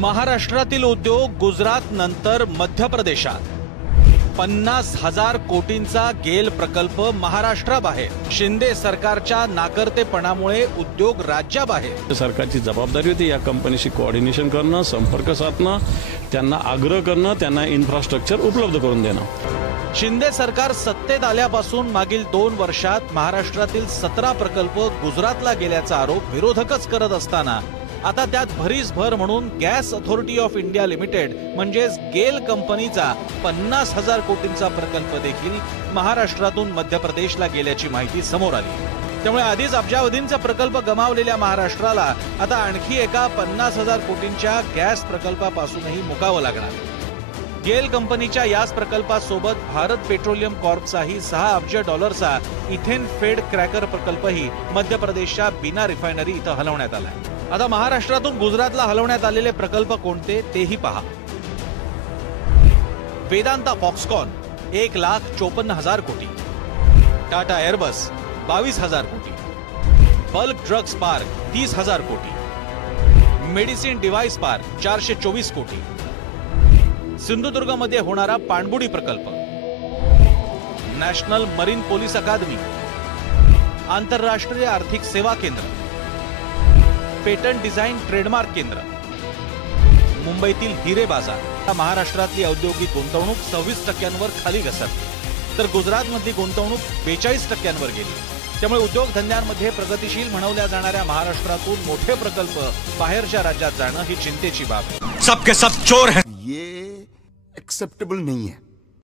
महाराष्ट्रातील उद्योग गुजरात नंतर मध्य प्रदेशात 50,000 कोटींचा गेल प्रकल्प महाराष्ट्राबाहेर। शिंदे सरकारच्या नाकर्तेपणामुळे उद्योग राज्याबाहेर। सरकारची जबाबदारी होती या कंपनीशी कोऑर्डिनेशन करणं, संपर्क साधणं, त्यांना आग्रह करणं, त्यांना इन्फ्रास्ट्रक्चर उपलब्ध करून देणं। शिंदे सरकार सत्तेत आल्यापासून मागील 2 वर्षात महाराष्ट्रातील 17 प्रकल्प गुजरातला गेल्याचा आरोप विरोधकच करत असताना आता त्यात भरीसभर म्हणून gas authority of India limited म्हणजेच गेल कंपनीचा 50,000 कोटींचा प्रकल्प देखील महाराष्ट्रातून मध्य प्रदेशला गेल्याची माहिती समोर आली। त्यामुळे आधीच अब्जावधींचा प्रकल्प गमावलेल्या महाराष्ट्राला आता आणखी एका 50,000 कोटींच्या गॅस प्रकल्पापासूनही मुकावं लागणार। गेल कंपनीच्या याच प्रकल्पासोबत भारत पेट्रोलियम कॉर्पचाही $6 अब्ज इथेन फेड क्रॅकर प्रकल्पही मध्य प्रदेशच्या बिना रिफायनरी इथं हलवण्यात आलाय। आता महाराष्ट्रातून गुजरातला हलवण्यात आलेले प्रकल्प कोणते तेही पहा। वेदांता फॉक्सकॉन 1,54,000 कोटी, टाटा एअरबस 22,000 कोटी, बल्क ड्रग्स पार्क 30,000 कोटी, मेडिसिन डिव्हाइस पार्क 424 कोटी, सिंधुदुर्गमध्ये होणारा पाणबुडी प्रकल्प, नॅशनल मरीन पोलीस अकादमी, आंतरराष्ट्रीय आर्थिक सेवा केंद्र, पेटंट डिझाईन ट्रेडमार्क केंद्र, मुंबईतील हिरे बाजार। महाराष्ट्रातली औद्योगिक गुंतवणूक 26% खाली घसरली, तर गुजरातमधली गुंतवणूक 42% गेली। त्यामुळे उद्योगधंद्यांमध्ये प्रगतिशील म्हणवल्या जाणाऱ्या महाराष्ट्रातून मोठे प्रकल्प बाहेरच्या राज्यात जाणं ही चिंतेची बाब आहे। सबके सब चोर हैं, ये एक्सेप्टेबल नहीं है।